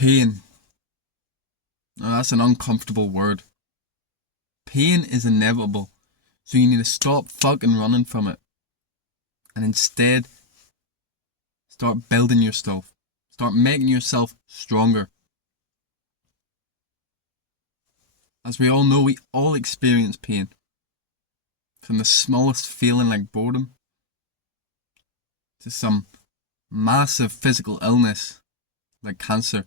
Pain. Now that's an uncomfortable word. Pain is inevitable, so you need to stop fucking running from it. And instead, start building yourself. Start making yourself stronger. As we all know, we all experience pain. From the smallest feeling like boredom, to some massive physical illness like cancer.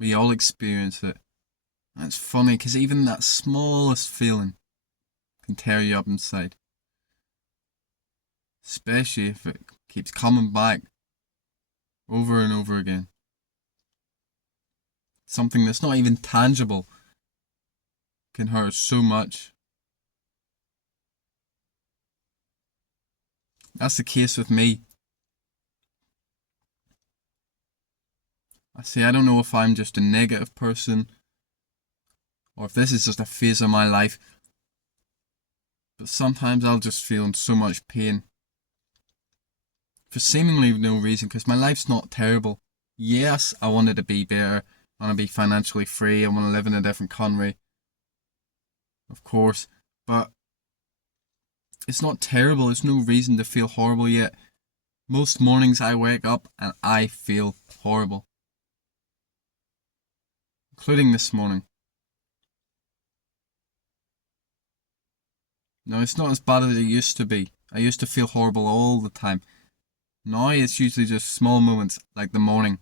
We all experience it. And it's funny because even that smallest feeling can tear you up inside. Especially if it keeps coming back over and over again. Something that's not even tangible can hurt so much. That's the case with me. I don't know if I'm just a negative person or if this is just a phase of my life, but sometimes I'll just feel in so much pain for seemingly no reason, because my life's not terrible. Yes, I wanted to be better. I want to be financially free. I want to live in a different country, of course, but it's not terrible. There's no reason to feel horrible yet. Most mornings I wake up and I feel horrible, including this morning. No, it's not as bad as it used to be. I used to feel horrible all the time. Now it's usually just small moments like the morning.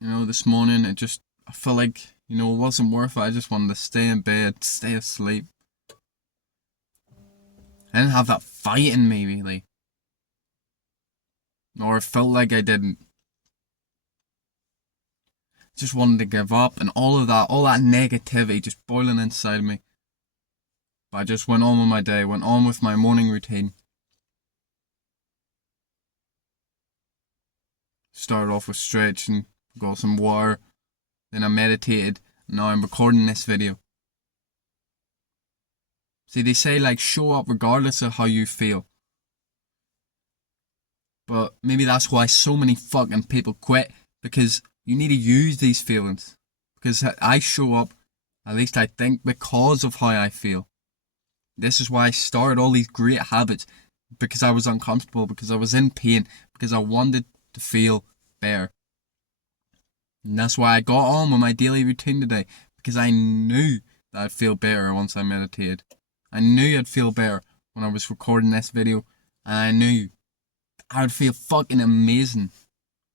This morning I felt like, it wasn't worth it. I just wanted to stay in bed, stay asleep. I didn't have that fight in me, really. Or it felt like I didn't. Just wanted to give up, and all that negativity just boiling inside of me. But I just went on with my day, went on with my morning routine. Started off with stretching, got some water, then I meditated, and now I'm recording this video. See, they say show up regardless of how you feel. But maybe that's why so many fucking people quit, because you need to use these feelings. Because I show up, at least I think, because of how I feel. This is why I started all these great habits, because I was uncomfortable, because I was in pain, because I wanted to feel better. And that's why I got on with my daily routine today, because I knew that I'd feel better once I meditated. I knew I'd feel better when I was recording this video, and I knew I would feel fucking amazing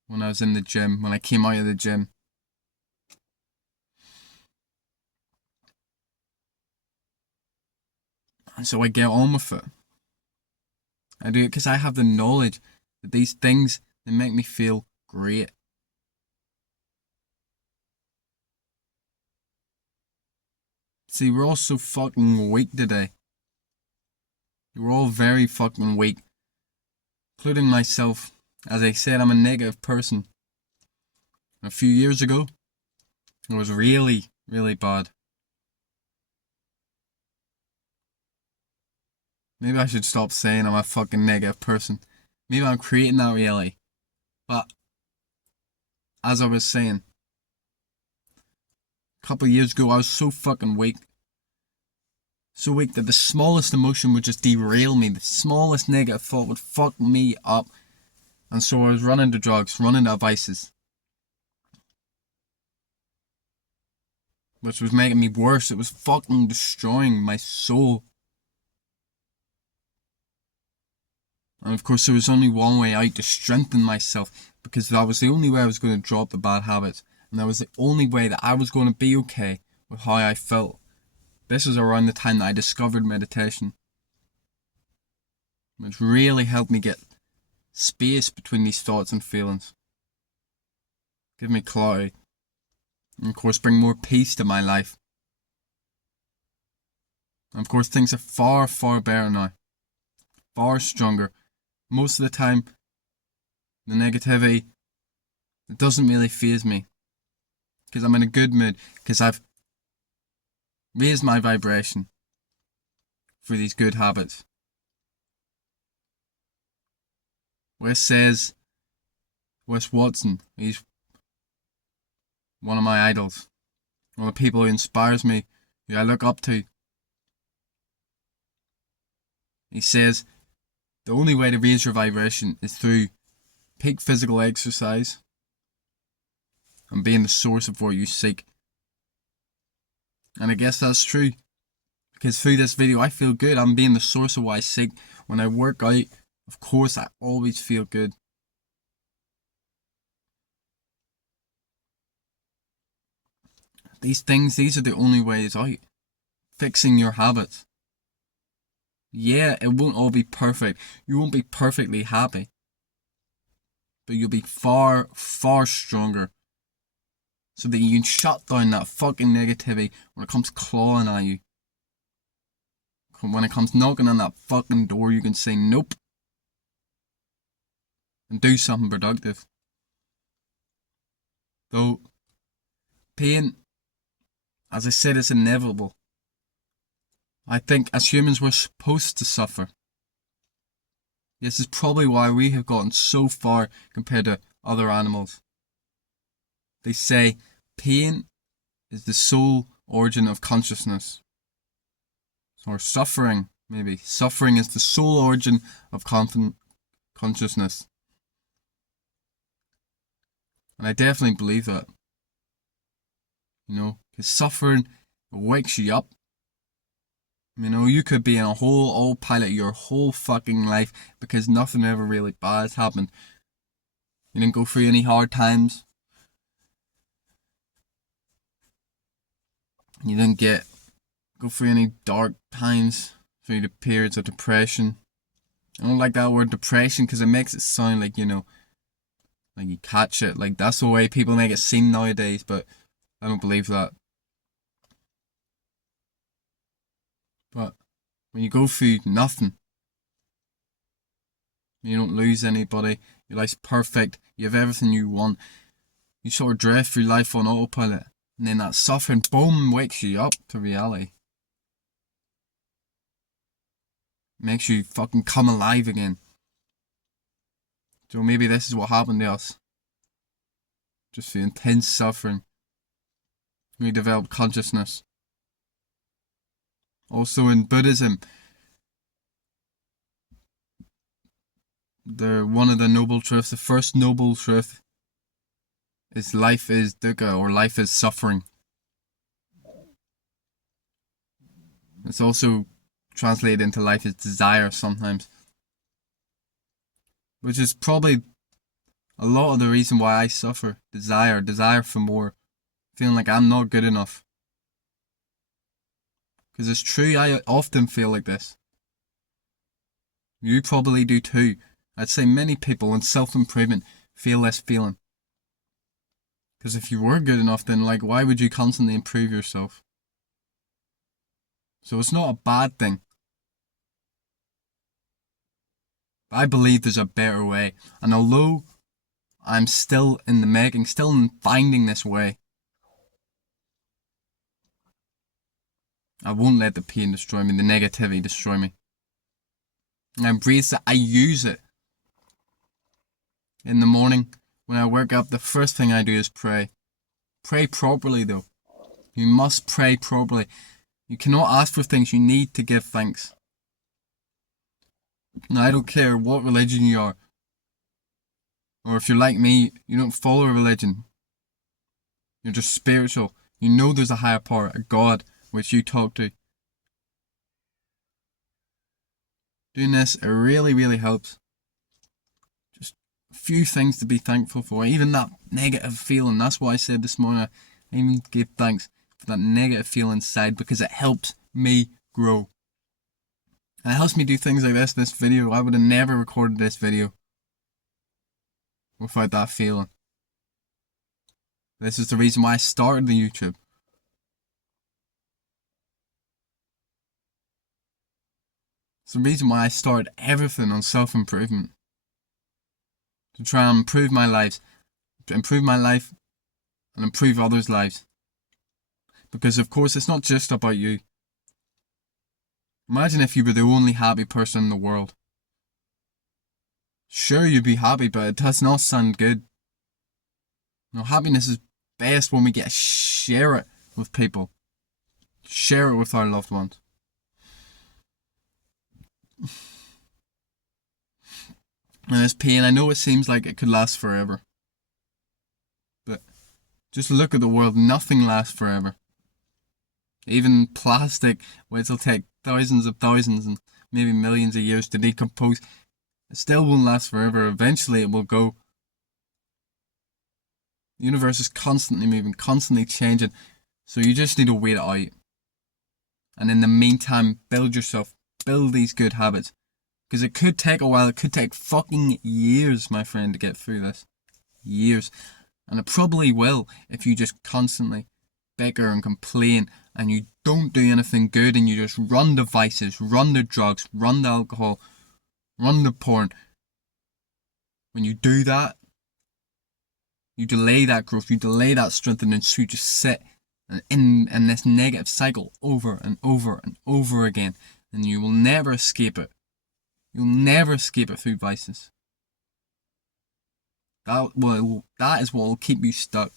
when I was in the gym, when I came out of the gym. And so I get on with it. I do it because I have the knowledge that these things, they make me feel great. See, we're all so fucking weak today. We're all very fucking weak. Including myself. As I said, I'm a negative person. A few years ago, it was really, really bad. Maybe I should stop saying I'm a fucking negative person. Maybe I'm creating that reality. But, as I was saying, a couple of years ago, I was so fucking weak. So weak that the smallest emotion would just derail me. The smallest negative thought would fuck me up. And so I was running to drugs, running to vices. Which was making me worse. It was fucking destroying my soul. And of course there was only one way out to strengthen myself, because that was the only way I was going to drop the bad habits. And that was the only way that I was going to be okay with how I felt. This was around the time that I discovered meditation, which really helped me get space between these thoughts and feelings. Give me clarity. And of course bring more peace to my life. And of course things are far, far better now. Far stronger. Most of the time, the negativity, it doesn't really faze me. Because I'm in a good mood. Because I've raised my vibration for these good habits. where it says Wes Watson, he's one of my idols, one of the people who inspires me, who I look up to. He says the only way to raise your vibration is through peak physical exercise and being the source of what you seek. And I guess that's true. Because through this video I feel good. I'm being the source of what I seek. When I work out, of course I always feel good. These are the only ways out. Fixing your habits. Yeah, it won't all be perfect. You won't be perfectly happy. But you'll be far, far stronger. So that you can shut down that fucking negativity when it comes clawing at you. When it comes knocking on that fucking door, you can say nope. And do something productive. Though, pain, as I said, it's inevitable. I think as humans we're supposed to suffer. This is probably why we have gotten so far compared to other animals. They say pain is the sole origin of consciousness. Or suffering, maybe. Suffering is the sole origin of consciousness. And I definitely believe that. You know, because suffering wakes you up. You know, you could be in a whole autopilot your whole fucking life because nothing ever really bad happened. You didn't go through any hard times. You didn't go through any dark times, through the periods of depression. I don't like that word depression because it makes it sound like, you know, like you catch it. Like that's the way people make it seem nowadays, but I don't believe that. But when you go through nothing, you don't lose anybody, your life's perfect, you have everything you want, you sort of drift through life on autopilot, and then that suffering, boom, wakes you up to reality. Makes you fucking come alive again. So maybe this is what happened to us. Just the intense suffering. We developed consciousness. Also in Buddhism, one of the noble truths, the first noble truth is life is dukkha, or life is suffering. It's also translated into life as desire sometimes. Which is probably a lot of the reason why I suffer. Desire for more. Feeling like I'm not good enough. Because it's true, I often feel like this. You probably do too. I'd say many people in self-improvement feel this feeling. Because if you were good enough, then like, why would you constantly improve yourself? So it's not a bad thing. But I believe there's a better way. And although I'm still in the making, still in finding this way, I won't let the pain destroy me, the negativity destroy me. And I embrace it, I use it. In the morning, when I wake up, the first thing I do is pray. Pray properly though. You must pray properly. You cannot ask for things, you need to give thanks. Now I don't care what religion you are. Or if you're like me, you don't follow a religion. You're just spiritual. You know there's a higher power, a God, which you talk to. Doing this, it really, really helps. Just a few things to be thankful for. Even that negative feeling, that's what I said this morning. I even gave thanks for that negative feeling inside because it helps me grow. And it helps me do things like this video. I would have never recorded this video without that feeling. This is the reason why I started the YouTube. It's the reason why I started everything on self-improvement. To try and improve my life. To improve my life and improve others' lives. Because of course it's not just about you. Imagine if you were the only happy person in the world. sure you'd be happy, but it does not sound good. You know, happiness is best when we get to share it with people. Share it with our loved ones. And this pain, I know it seems like it could last forever. But just look at the world, nothing lasts forever. Even plastic, which will take thousands and maybe millions of years to decompose, it still won't last forever. Eventually it will go. The universe is constantly moving, constantly changing. So you just need to wait it out. And in the meantime, build these good habits. Because it could take a while, it could take fucking years, my friend, to get through this. Years. And it probably will if you just constantly bicker and complain and you don't do anything good and you just run the vices, run the drugs, run the alcohol, run the porn. When you do that, you delay that growth, you delay that strengthening, so you just sit in this negative cycle over and over and over again, and you will never escape it. You'll never escape it through vices. That is what will keep you stuck.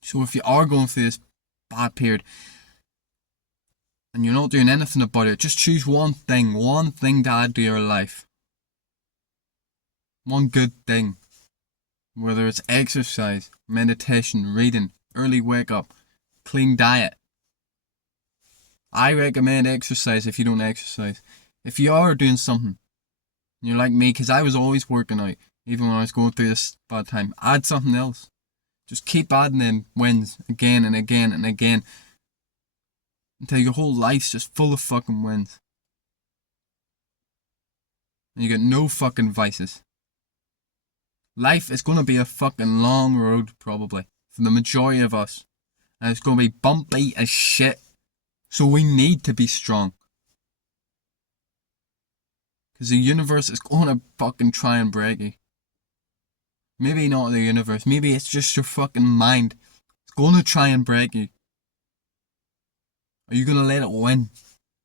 So if you are going through this bad period and you're not doing anything about it, just choose one thing to add to your life. One good thing. Whether it's exercise, meditation, reading, early wake up, clean diet. I recommend exercise if you don't exercise. If you are doing something, and you're like me, because I was always working out, even when I was going through this bad time, add something else. Just keep adding in wins again and again and again until your whole life's just full of fucking wins. And you get no fucking vices. Life is going to be a fucking long road, probably, for the majority of us. And it's going to be bumpy as shit. So we need to be strong. Because the universe is going to fucking try and break you. Maybe not the universe. Maybe it's just your fucking mind. It's going to try and break you. Are you going to let it win?